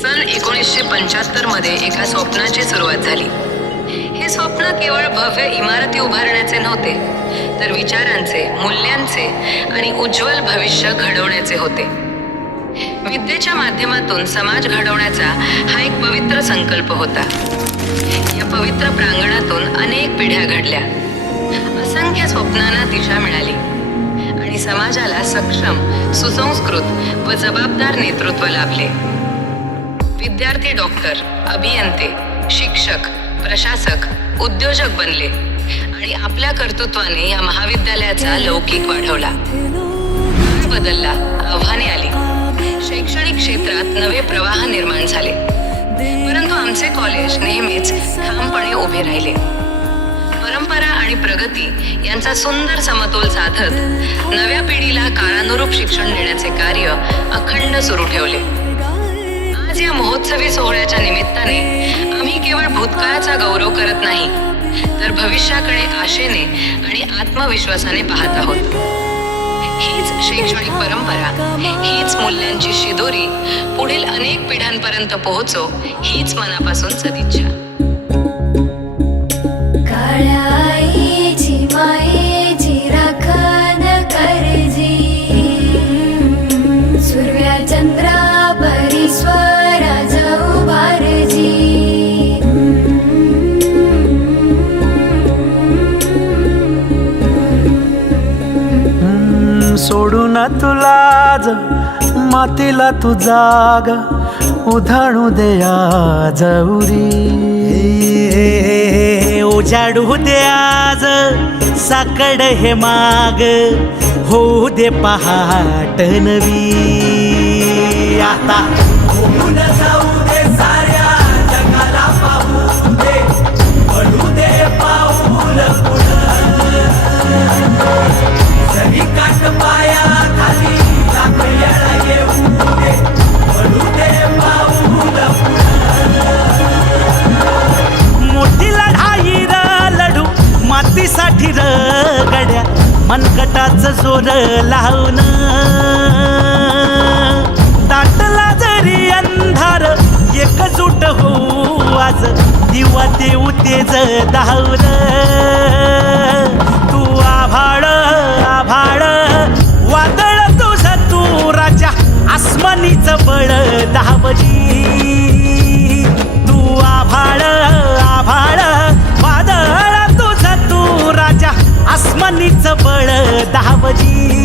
सन 1975 मध्ये एका स्वप्नाची सुरुवात झाली. हे स्वप्न केवळ भव्य इमारती उभारण्याचे नव्हते, तर विचारांचे, मूल्यांचे आणि उज्ज्वल भविष्य घडवण्याचे होते. विद्येच्या माध्यमातून समाज घडवण्याचा हा एक पवित्र संकल्प होता. या पवित्र प्रांगणातून अनेक पिढ्या घडल्या, असंख्य स्वप्नांना दिशा मिळाली आणि समाजाला सक्षम, सुसंस्कृत व जबाबदार नेतृत्व लाभले. विद्यार्थी डॉक्टर, अभियंते, शिक्षक, प्रशासक, उद्योजक बनले आणि आपल्या कर्तृत्वाने या महाविद्यालयाचा लौकिक वाढवला. काळ बदलला, आव्हाने आली, शैक्षणिक क्षेत्रात नवे प्रवाह निर्माण झाले, परंतु आमचे कॉलेज नेहमीच ठामपणे उभे राहिले. परंपरा आणि प्रगती यांचा सुंदर समतोल साधत नव्या पिढीला काळानुरूप शिक्षण देण्याचे कार्य अखंड सुरू ठेवले. आज या महोत्सवी सोहळ्याच्या निमित्ताने आम्ही केवळ भूतकाळाचा गौरव करत नाही, तर भविष्याकडे आशेने आणि आत्मविश्वासाने पाहत आहोत. हीच शैक्षणिक परंपरा, हीच मूल्यांची शिदोरी पुढील अनेक पिढ्यांपर्यंत पोहोचो, हीच मनापासून सदिच्छा. काळाईची मायेची राखण करजी, सूर्या चंद्रा परिस्वराज उभारजी. सोडून तुला मातीला तू जाग उधाणू दे आज उरी. उजाडू दे आज साकड हे माग, होऊ दे पहाट नवी. आता होऊन जाऊ दे साऱ्या जगाला पाहू दे, पडू दे पाऊल पुढं. जरी काट पाया खाली लाख येळा येऊ दे, पडू दे पाऊल पुढं. मोठी लढाई लढू मातीसाठी गड्या, मनगटाचं जोर लावून. दाटला जरी अंधार एकजूट होऊ आज, दिवा देऊ तेज धावून. तू आभाळ आभाळ वादळ तुझं तू राजा, आसमानीचं बळ दावली. तू आभाळ आभाळ वादळ तुझं तू राजा, आसमानीचं बळ दावली.